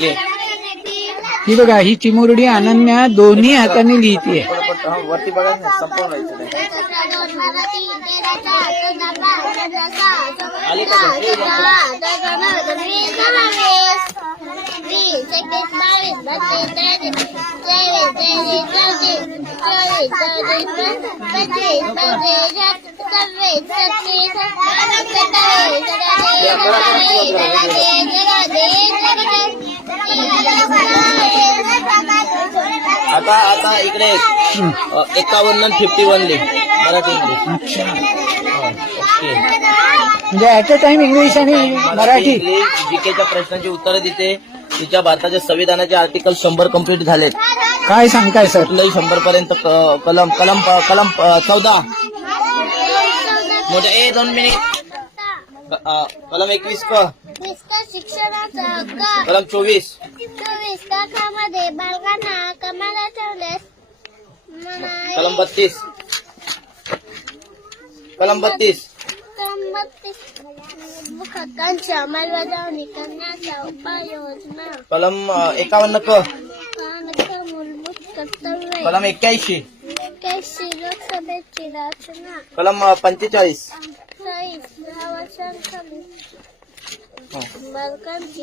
घे. ही बघा, ही चिमुरडी अनन्या दोन्ही हाताने लिहितीये. वरती बघा ना, संपूर्ण व्हायचं नाही. आली का आता आता इकडे 51-51 लिह मराठी इंग्लिश. अच्छा, ओके. म्हणजे ऍट अ टाइम इंग्लिश आणि मराठी. जीकेच्या प्रश्नांची उत्तरं देते. तिच्या भारताच्या संविधानाचे आर्टिकल 100 कंप्लीट झालेत. काय सांगताय सर? कुठल्याही 100 पर्यंत कलम कलम कलम 14 मोठे 2 मिनिट. कलम 21 शिक्षणाचा हक्क. कलम 24 काकामध्ये बालकांना कमाला ठेवल्यास कलम 32 कलम 32 हक्कांची अंमलबजावणी करण्याचा उपाययोजना. कलम 51 मूलभूत कर्तव्य. कलम 81 लोकसभेची रचना. कलम 45 10 वर्षांखाली बालकांची